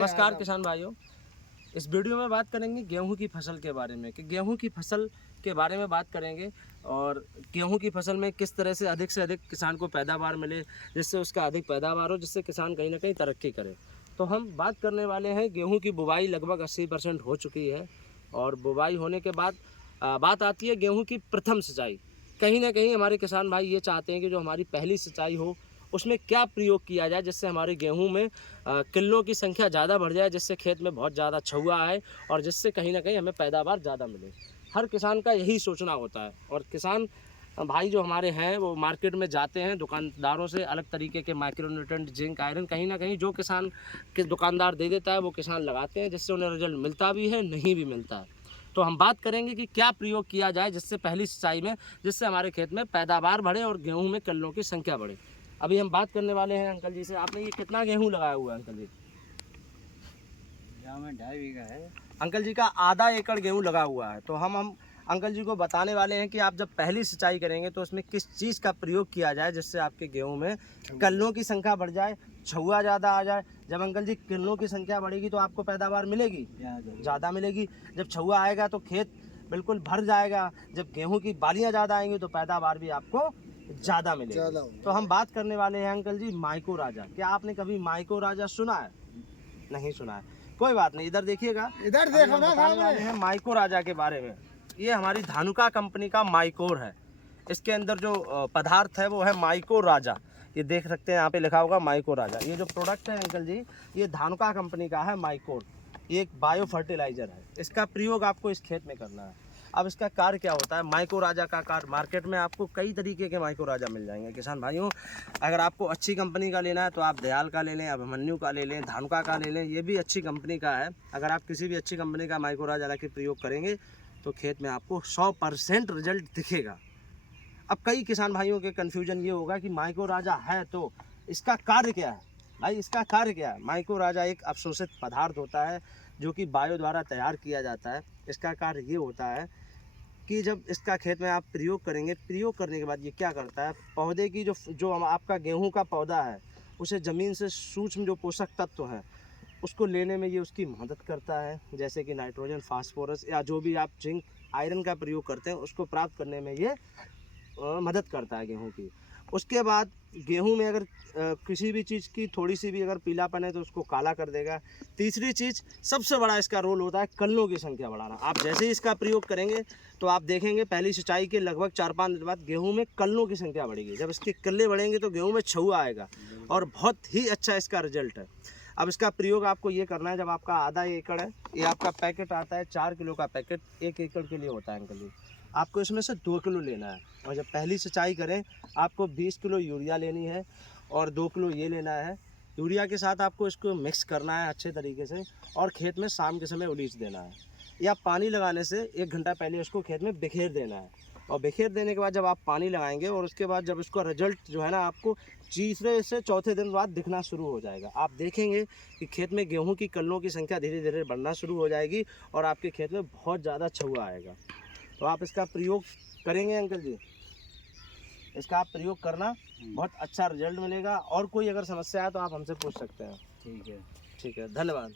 नमस्कार किसान भाइयों, इस वीडियो में बात करेंगे गेहूं की फसल के बारे में कि गेहूं की फसल के बारे में बात करेंगे और गेहूं की फसल में किस तरह से अधिक किसान को पैदावार मिले, जिससे उसका अधिक पैदावार हो, जिससे किसान कहीं ना कहीं तरक्की करे। तो हम बात करने वाले हैं गेहूं की बुवाई लगभग 80% हो चुकी है और बुवाई होने के बाद बात आती है गेहूँ की प्रथम सिंचाई। कहीं ना कहीं हमारे किसान भाई ये चाहते हैं कि जो हमारी पहली सिंचाई हो उसमें क्या प्रयोग किया जाए जिससे हमारे गेहूं में किल्लों की संख्या ज़्यादा बढ़ जाए, जिससे खेत में बहुत ज़्यादा छुआ आए और जिससे कहीं ना कहीं हमें पैदावार ज़्यादा मिले। हर किसान का यही सोचना होता है और किसान भाई जो हमारे हैं वो मार्केट में जाते हैं, दुकानदारों से अलग तरीके के माइक्रोन्यूट्रेंट, जिंक, आयरन कहीं ना कहीं जो किसान के दुकानदार दे देता है वो किसान लगाते हैं, जिससे उन्हें रिजल्ट मिलता भी है, नहीं भी मिलता है। तो हम बात करेंगे कि क्या प्रयोग किया जाए जिससे पहली सिंचाई में, जिससे हमारे खेत में पैदावार बढ़े और गेहूं में किल्लों की संख्या बढ़े। अभी हम बात करने वाले हैं अंकल जी से। आपने ये कितना गेहूं लगाया हुआ है अंकल जी? यहाँ में 2.5 बीघा है। अंकल जी का आधा एकड़ गेहूं लगा हुआ है। तो हम अंकल जी को बताने वाले हैं कि आप जब पहली सिंचाई करेंगे तो उसमें किस चीज़ का प्रयोग किया जाए जिससे आपके गेहूं में कल्लों की संख्या बढ़ जाए, छुआ ज़्यादा आ जाए। जब अंकल जी किल्लों की संख्या बढ़ेगी तो आपको पैदावार मिलेगी, ज़्यादा मिलेगी। जब छुआ आएगा तो खेत बिल्कुल भर जाएगा। जब गेहूं की बालियाँ ज़्यादा आएंगी तो पैदावार भी आपको ज़्यादा मिलेगी। तो हम बात करने वाले हैं अंकल जी माइको राजा। क्या आपने कभी माइको राजा सुना है? नहीं सुना है, कोई बात नहीं, इधर देखिएगा, इधर देखो ना बताने वाले हैं माइको राजा के बारे में। ये हमारी धानुका कंपनी का माइकोर है। इसके अंदर जो पदार्थ है वो है माइको राजा। ये देख सकते हैं, यहाँ पे लिखा होगा माइको राजा। ये जो प्रोडक्ट है अंकल जी, ये धानुका कंपनी का है माइकोर। ये एक बायो फर्टिलाइजर है। इसका प्रयोग आपको इस खेत में करना है। अब इसका कार्य क्या होता है? माइको राजा का कार्य, मार्केट में आपको कई तरीके के माइको राजा मिल जाएंगे किसान भाइयों। अगर आपको अच्छी कंपनी का लेना है तो आप दयाल का ले लें, अभिमन्यु का ले लें, धानुका का ले लें, ये भी अच्छी कंपनी का है। अगर आप किसी भी अच्छी कंपनी का माइको राजा के प्रयोग करेंगे तो खेत में आपको 100% रिजल्ट दिखेगा। अब कई किसान भाइयों के कन्फ्यूजन ये होगा कि माइको राजा है तो इसका कार्य क्या है? भाई इसका कार्य क्या है? माइको राजा एक अवशोषित पदार्थ होता है जो कि बायो द्वारा तैयार किया जाता है। इसका कार्य ये होता है कि जब इसका खेत में आप प्रयोग करेंगे, प्रयोग करने के बाद ये क्या करता है, पौधे की जो आपका गेहूं का पौधा है उसे ज़मीन से सूक्ष्म जो पोषक तत्व है उसको लेने में ये उसकी मदद करता है। जैसे कि नाइट्रोजन, फास्फोरस या जो भी आप जिंक, आयरन का प्रयोग करते हैं उसको प्राप्त करने में ये मदद करता है गेहूं की। उसके बाद गेहूं में अगर किसी भी चीज़ की थोड़ी सी भी अगर पीलापन है तो उसको काला कर देगा। तीसरी चीज़, सबसे बड़ा इसका रोल होता है कल्लों की संख्या बढ़ाना। आप जैसे ही इसका प्रयोग करेंगे तो आप देखेंगे पहली सिंचाई के लगभग 4-5 दिन बाद गेहूं में कल्लों की संख्या बढ़ेगी। जब इसके कल्ले बढ़ेंगे तो गेहूं में छुआ आएगा और बहुत ही अच्छा इसका रिजल्ट है। अब इसका प्रयोग आपको ये करना है, जब आपका आधा एकड़ है, ये आपका पैकेट आता है 4 किलो का पैकेट 1 एकड़ के लिए होता है अंकल जी। आपको इसमें से 2 किलो लेना है और जब पहली सिंचाई करें आपको 20 किलो यूरिया लेनी है और 2 किलो ये लेना है। यूरिया के साथ आपको इसको मिक्स करना है अच्छे तरीके से और खेत में शाम के समय उलीच देना है या पानी लगाने से 1 घंटा पहले उसको खेत में बिखेर देना है। और बिखेर देने के बाद जब आप पानी लगाएंगे और उसके बाद जब उसका रिजल्ट जो है ना आपको तीसरे से चौथे दिन बाद दिखना शुरू हो जाएगा। आप देखेंगे कि खेत में गेहूं की कल्लों की संख्या धीरे धीरे बढ़ना शुरू हो जाएगी और आपके खेत में बहुत ज़्यादा छुआ आएगा। तो आप इसका प्रयोग करेंगे अंकल जी, इसका आप प्रयोग करना, बहुत अच्छा रिजल्ट मिलेगा। और कोई अगर समस्या है तो आप हमसे पूछ सकते हैं। ठीक है। ठीक है, धन्यवाद।